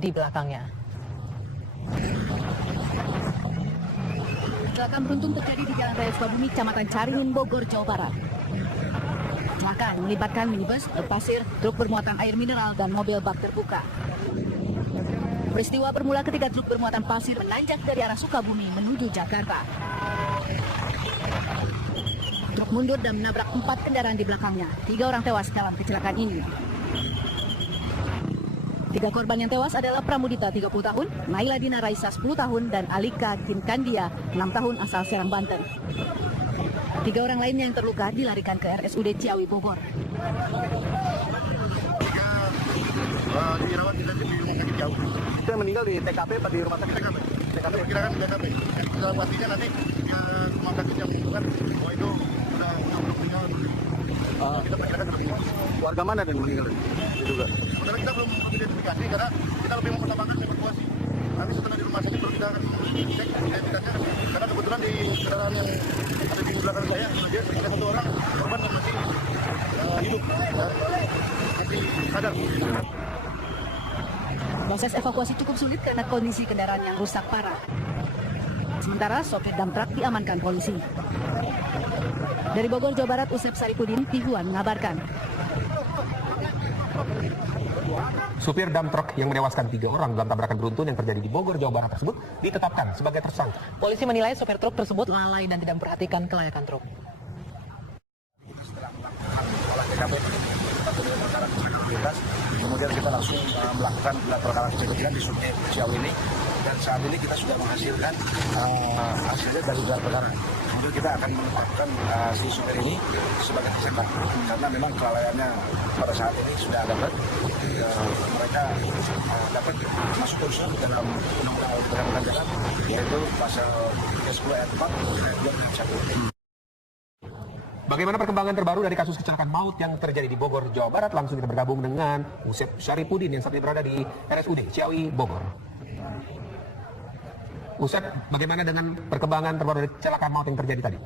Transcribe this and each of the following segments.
di belakangnya. Kecelakaan beruntun terjadi di Jalan Raya Sukabumi, Kecamatan Caringin, Bogor, Jawa Barat. Kecelakaan melibatkan minibus, truk pasir, truk bermuatan air mineral, dan mobil bak terbuka. Peristiwa bermula ketika truk bermuatan pasir menanjak dari arah Sukabumi menuju Jakarta. Truk mundur dan menabrak 4 kendaraan di belakangnya. 3 orang tewas dalam kecelakaan ini. 3 korban yang tewas adalah Pramudita 30 tahun, Naila Dina Raisa 10 tahun, dan Alika Kinkandia 6 tahun asal Serang, Banten. 3 orang lainnya yang terluka dilarikan ke RSUD Ciawi, Bogor. Dirawat kita di rumah sakit jauh. Itu yang meninggal di TKP apa di rumah sakit? TKP. TKP kira kan TKP. Dalam pastinya nanti ya, rumah sakit yang membutuhkan bahwa itu sudah meninggal. Kita perkirakan sudah meninggal. Warga mana yang meninggal? Juga. Sementara kita belum identifikasi karena kita lebih memutamakan evakuasi. Nanti setelah di rumah sakit baru kita akan cek identitasnya. Karena kebetulan di kendaraan yang ada di belakang saya ada 1 orang korban yang masih hidup dan masih sadar. Proses evakuasi cukup sulit karena kondisi kendaraan yang rusak parah. Sementara sopir dump truck diamankan polisi. Dari Bogor, Jawa Barat, Usep Saripudin, Tihuan mengabarkan. Supir dump truck yang menewaskan 3 orang dalam tabrakan beruntun yang terjadi di Bogor, Jawa Barat tersebut ditetapkan sebagai tersangka. Polisi menilai sopir truk tersebut lalai dan tidak memperhatikan kelayakan truk. Kemudian kita langsung melakukan gelar perkara kecil-kecilan di Sungai Ciawi ini, dan saat ini kita sudah menghasilkan hasilnya dari gelar perkara. Kemudian kita akan menetapkan si supir ini sebagai tersangka karena memang kelalaiannya pada saat ini sudah dapat mereka dapat masuk unsur dalam undang-undang perjalanan jalan, yaitu pasal 310 ayat 4 ayat 2 dan 1. Bagaimana perkembangan terbaru dari kasus kecelakaan maut yang terjadi di Bogor, Jawa Barat? Langsung kita bergabung dengan Usep Saripudin yang saat ini berada di RSUD Ciawi, Bogor. Usep, bagaimana dengan perkembangan terbaru dari kecelakaan maut yang terjadi tadi?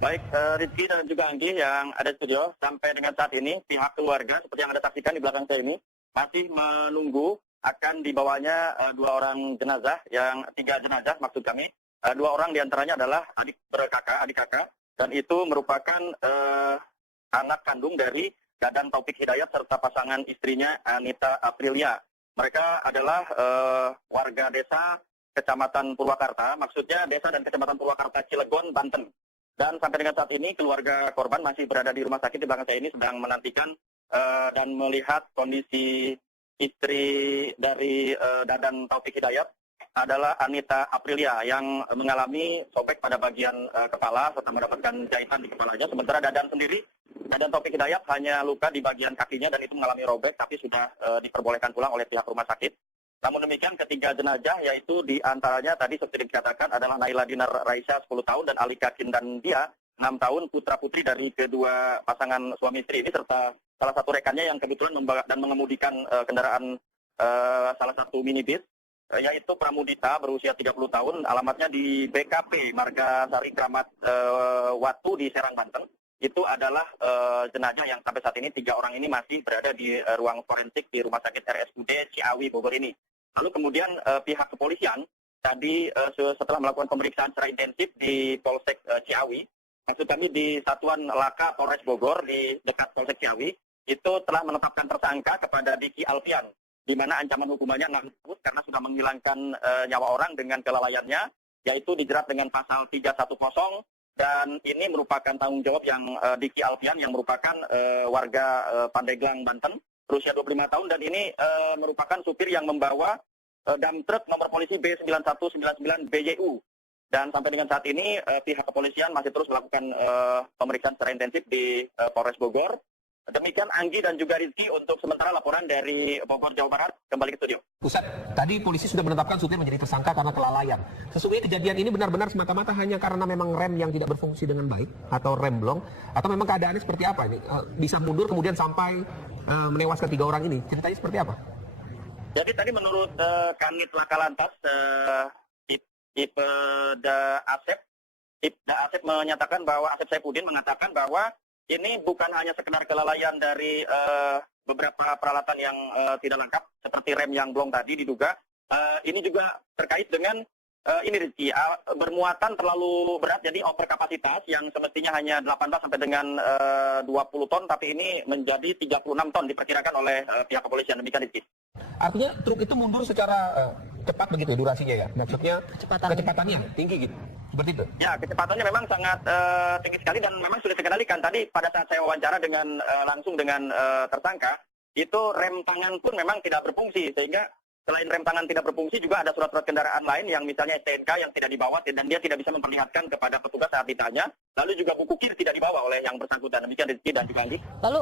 Baik, Rizky dan juga Anggi yang ada di studio, sampai dengan saat ini pihak keluarga seperti yang Anda saksikan di belakang saya ini masih menunggu akan dibawanya 2 orang jenazah, yang 3 jenazah maksud kami. 2 orang diantaranya adalah adik kakak, dan itu merupakan anak kandung dari Dadan Taufik Hidayat serta pasangan istrinya Anita Aprilia. Mereka adalah warga desa Kecamatan Purwakarta, maksudnya desa dan Kecamatan Purwakarta Cilegon, Banten. Dan sampai dengan saat ini keluarga korban masih berada di rumah sakit di belakang saya ini sedang menantikan dan melihat kondisi istri dari Dadan Taufik Hidayat adalah Anita Aprilia yang mengalami sobek pada bagian kepala serta mendapatkan jahitan di kepalanya. Sementara Dadan Taufik Hidayat hanya luka di bagian kakinya dan itu mengalami robek, tapi sudah diperbolehkan pulang oleh pihak rumah sakit. Namun demikian ketiga jenazah yaitu diantaranya tadi seperti dikatakan adalah Naila Dina Raisa 10 tahun dan Alika Kindandia 6 tahun, putra-putri dari kedua pasangan suami istri ini serta salah satu rekannya yang kebetulan membawa dan mengemudikan kendaraan salah satu minibus, yaitu Pramudita berusia 30 tahun, alamatnya di BKP Marga Sari Kramat Watu di Serang, Banten. Itu adalah jenazah yang sampai saat ini 3 orang ini masih berada di ruang forensik di Rumah Sakit RSUD Ciawi, Bogor ini. Lalu kemudian pihak kepolisian tadi setelah melakukan pemeriksaan secara intensif di Polsek Ciawi, maksud kami di Satuan Laka Polres Bogor di dekat Polsek Ciawi, itu telah menetapkan tersangka kepada Diki Alfian, di mana ancaman hukumannya 6 tahun karena sudah menghilangkan nyawa orang dengan kelalaiannya, yaitu dijerat dengan pasal 310, dan ini merupakan tanggung jawab yang Diki Alfian yang merupakan warga Pandeglang, Banten, berusia 25 tahun, dan ini merupakan supir yang membawa dump truck nomor polisi B9199 BYU. Dan sampai dengan saat ini pihak kepolisian masih terus melakukan pemeriksaan secara intensif di Polres Bogor. Demikian Anggi dan juga Rizky untuk sementara laporan dari Bogor, Jawa Barat. Kembali ke studio. Ustaz, tadi polisi sudah menetapkan supir menjadi tersangka karena kelalaian. Sesungguhnya kejadian ini benar-benar semata-mata hanya karena memang rem yang tidak berfungsi dengan baik atau rem blong, atau memang keadaannya seperti apa ini? Bisa mundur kemudian sampai menewaskan 3 orang ini. Ceritanya seperti apa? Jadi tadi menurut Kanit Laka Lantas Ibda Asep menyatakan bahwa Asep Saipudin mengatakan bahwa ini bukan hanya sekedar kelalaian dari beberapa peralatan yang tidak lengkap seperti rem yang blong tadi diduga. Ini juga terkait dengan ini Rizky, bermuatan terlalu berat, jadi over kapasitas yang semestinya hanya 18 sampai dengan 20 ton, tapi ini menjadi 36 ton diperkirakan oleh pihak kepolisian. Demikian Rizky. Artinya truk itu mundur secara cepat begitu ya durasinya ya? Maksudnya kecepatannya tinggi gitu? Seperti itu? Ya, kecepatannya memang sangat tinggi sekali dan memang sudah dikendalikan. Tadi pada saat saya wawancara dengan langsung dengan tersangka, itu rem tangan pun memang tidak berfungsi, sehingga selain rem tangan tidak berfungsi juga ada surat-surat kendaraan lain yang misalnya STNK yang tidak dibawa dan dia tidak bisa memperlihatkan kepada petugas saat ditanya. Lalu juga buku KIR tidak dibawa oleh yang bersangkutan. Demikian Rizky dan juga Andi. Lalu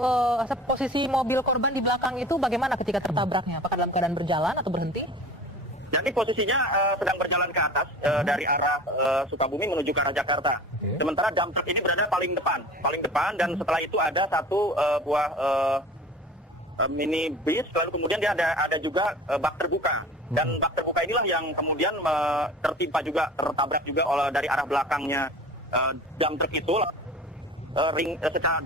posisi mobil korban di belakang itu bagaimana ketika tertabraknya? Apakah dalam keadaan berjalan atau berhenti? Jadi posisinya sedang berjalan ke atas dari arah Sukabumi menuju ke arah Jakarta. Sementara dump truck ini berada paling depan dan setelah itu ada satu buah mini bis, lalu kemudian dia ada juga bak terbuka, dan bak terbuka inilah yang kemudian tertimpa juga, tertabrak juga oleh dari arah belakangnya dump truck itu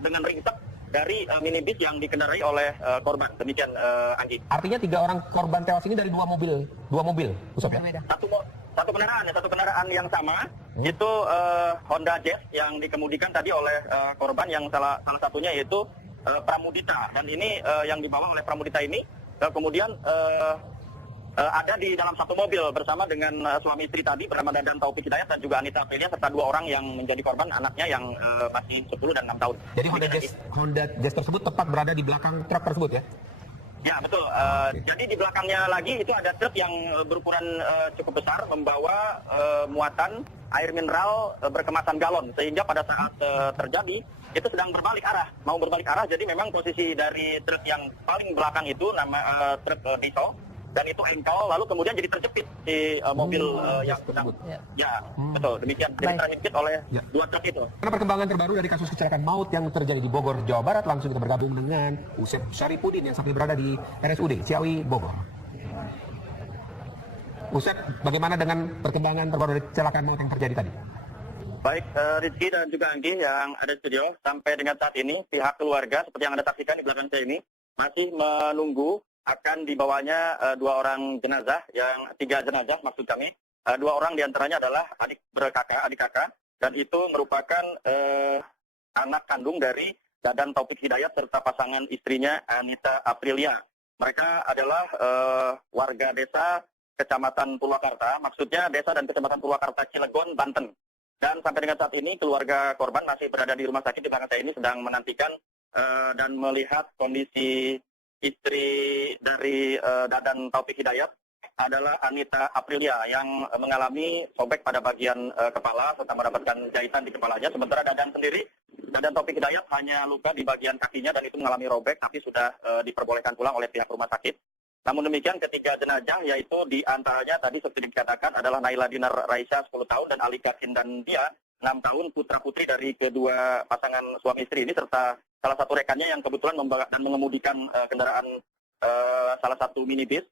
dengan ringsek dari minibus yang dikendarai oleh korban. Demikian Anggi. Artinya 3 orang korban tewas ini dari dua mobil, Usop ya? Satu kendaraan yang sama, itu Honda Jazz yang dikemudikan tadi oleh korban yang salah satunya yaitu Pramudita, dan ini yang dibawa oleh Pramudita ini kemudian ada di dalam satu mobil bersama dengan suami istri tadi bernama Dadan Taufik Hidayat dan juga Anita Aprilia serta 2 orang yang menjadi korban, anaknya yang masih 10 dan 6 tahun. Jadi Honda Jazz tersebut tepat berada di belakang truk tersebut ya? Ya betul. Jadi di belakangnya lagi itu ada truk yang berukuran cukup besar membawa muatan air mineral berkemasan galon, sehingga pada saat terjadi itu sedang mau berbalik arah. Jadi memang posisi dari truk yang paling belakang itu truk diesel, dan itu engkel, lalu kemudian jadi terjepit di mobil yang sedang. Ya, betul. Demikian jadi terjepit oleh 2 truk itu. Karena perkembangan terbaru dari kasus kecelakaan maut yang terjadi di Bogor, Jawa Barat, langsung kita bergabung dengan Usep Syaripudin yang saat ini berada di RSUD Ciawi, Bogor. Usep, bagaimana dengan perkembangan terbaru dari kecelakaan maut yang terjadi tadi? Baik, Rizky dan juga Anggi yang ada di studio, sampai dengan saat ini pihak keluarga seperti yang Anda saksikan di belakang saya ini masih menunggu akan dibawanya 2 orang jenazah, yang 3 jenazah maksud kami. 2 orang diantaranya adalah adik kakak, dan itu merupakan anak kandung dari Dadan Taufik Hidayat serta pasangan istrinya Anita Aprilia. Mereka adalah warga desa Kecamatan Purwakarta, maksudnya desa dan Kecamatan Purwakarta Cilegon, Banten. Dan sampai dengan saat ini keluarga korban masih berada di rumah sakit di belakang saya ini sedang menantikan dan melihat kondisi istri dari Dadan Taufik Hidayat adalah Anita Aprilia yang mengalami sobek pada bagian kepala serta mendapatkan jahitan di kepalanya. Sementara Dadan Taufik Hidayat hanya luka di bagian kakinya dan itu mengalami robek, tapi sudah diperbolehkan pulang oleh pihak rumah sakit. Namun demikian ketiga jenazah yaitu di antaranya tadi seperti dikatakan adalah Naila Dinar Raisa 10 tahun dan Alika Kindandia 6 tahun, putra-putri dari kedua pasangan suami istri ini serta salah satu rekannya yang kebetulan membawa dan mengemudikan kendaraan salah satu minibus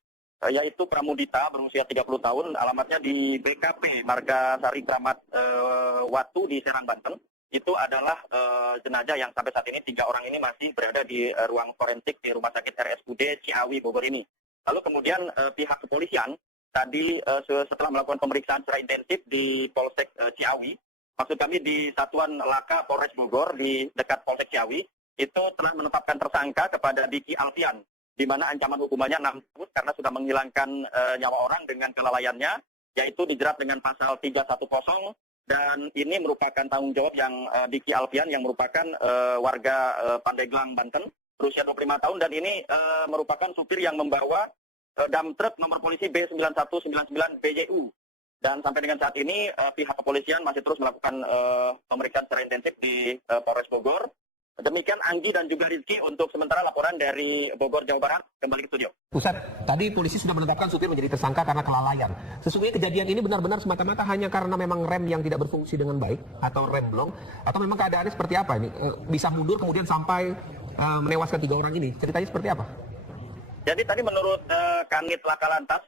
yaitu Pramudita berusia 30 tahun, alamatnya di BKP Marga Sari Kramat Watu di Serang, Banten. Itu adalah jenazah yang sampai saat ini 3 orang ini masih berada di ruang forensik di Rumah Sakit RSUD Ciawi Bogor ini. Lalu kemudian pihak kepolisian tadi setelah melakukan pemeriksaan secara intensif di Polsek Ciawi, maksud kami di Satuan Laka Polres Bogor di dekat Polsek Ciawi, itu telah menetapkan tersangka kepada Diki Alfian, di mana ancaman hukumannya 6 tahun karena sudah menghilangkan nyawa orang dengan kelalaiannya, yaitu dijerat dengan pasal 310, dan ini merupakan tanggung jawab yang Diki Alfian yang merupakan warga Pandeglang, Banten, berusia 25 tahun, dan ini merupakan supir yang membawa dump truck nomor polisi B9199 BJU. Dan sampai dengan saat ini pihak kepolisian masih terus melakukan pemeriksaan secara intensif di Polres Bogor. Demikian Anggi dan juga Rizky untuk sementara laporan dari Bogor, Jawa Barat. Kembali ke studio. Ustaz, tadi polisi sudah menetapkan supir menjadi tersangka karena kelalaian. Sesungguhnya kejadian ini benar-benar semata-mata hanya karena memang rem yang tidak berfungsi dengan baik atau rem blong, atau memang keadaannya seperti apa ini? Bisa mundur kemudian sampai menewaskan 3 orang ini. Ceritanya seperti apa? Jadi tadi menurut Kanit Laka Lantas,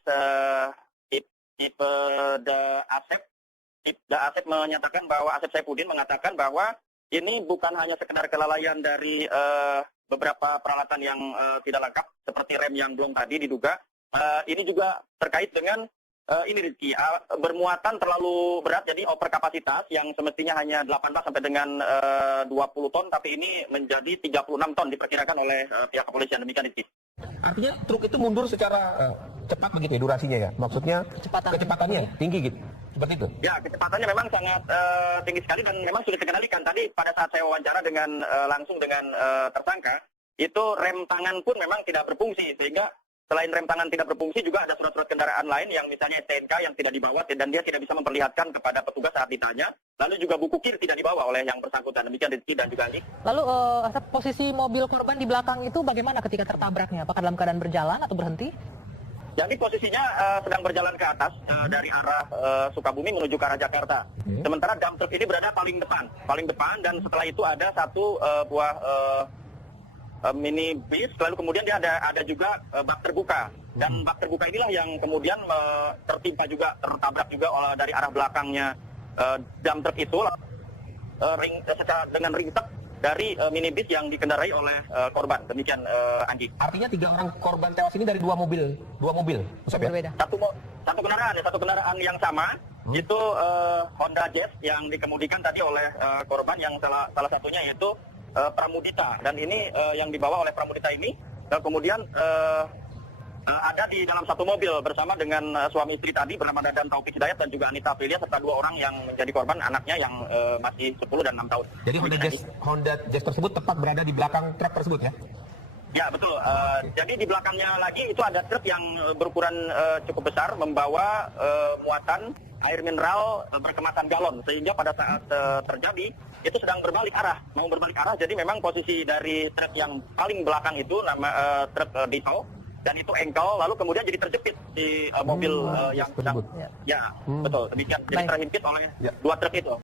Asep menyatakan bahwa Asep Saipudin mengatakan bahwa ini bukan hanya sekedar kelalaian dari beberapa peralatan yang tidak lengkap seperti rem yang belum tadi diduga. Ini juga terkait dengan ini Rizky, bermuatan terlalu berat, jadi over kapasitas yang semestinya hanya 18 sampai dengan 20 ton, tapi ini menjadi 36 ton diperkirakan oleh pihak kepolisian. Demikian Rizky. Artinya truk itu mundur secara cepat begitu ya durasinya ya? Maksudnya kecepatannya tinggi gitu? Seperti itu? Ya, kecepatannya memang sangat tinggi sekali dan memang sulit dikendalikan. Tadi pada saat saya wawancara dengan langsung dengan tersangka, itu rem tangan pun memang tidak berfungsi, sehingga selain rem tangan tidak berfungsi juga ada surat-surat kendaraan lain yang misalnya STNK yang tidak dibawa dan dia tidak bisa memperlihatkan kepada petugas saat ditanya. Lalu juga buku KIR tidak dibawa oleh yang bersangkutan. Demikian Rizky dan juga Andi. Lalu posisi mobil korban di belakang itu bagaimana ketika tertabraknya? Apakah dalam keadaan berjalan atau berhenti? Jadi posisinya sedang berjalan ke atas dari arah Sukabumi menuju ke arah Jakarta. Sementara dump truck ini berada paling depan dan setelah itu ada satu buah mini bis, lalu kemudian dia ada juga bak terbuka, dan bak terbuka inilah yang kemudian tertimpa juga, tertabrak juga dari arah belakangnya dump truck itu dengan ringsek dari minibus yang dikendarai oleh korban. Demikian Anji. Artinya 3 orang korban tewas ini dari dua mobil, Musab, ya? Berbeda. Satu kendaraan yang sama itu Honda Jazz yang dikemudikan tadi oleh korban yang salah satunya yaitu Pramudita, dan ini yang dibawa oleh Pramudita ini kemudian ada di dalam satu mobil bersama dengan suami istri tadi bernama Dadan Taufik Hidayat dan juga Anita Aprilia serta 2 orang yang menjadi korban, anaknya yang masih 10 dan 6 tahun. Jadi Honda Jazz tersebut tepat berada di belakang truk tersebut ya? Ya betul. Jadi di belakangnya lagi itu ada truk yang berukuran cukup besar membawa muatan air mineral berkemasan galon, sehingga pada saat terjadi itu sedang mau berbalik arah. Jadi memang posisi dari truk yang paling belakang itu nama truk diesel dan itu engkel, lalu kemudian jadi terjepit di mobil yang sedang. Ya betul. Demikian. Jadi terhimpit oleh 2 truk itu.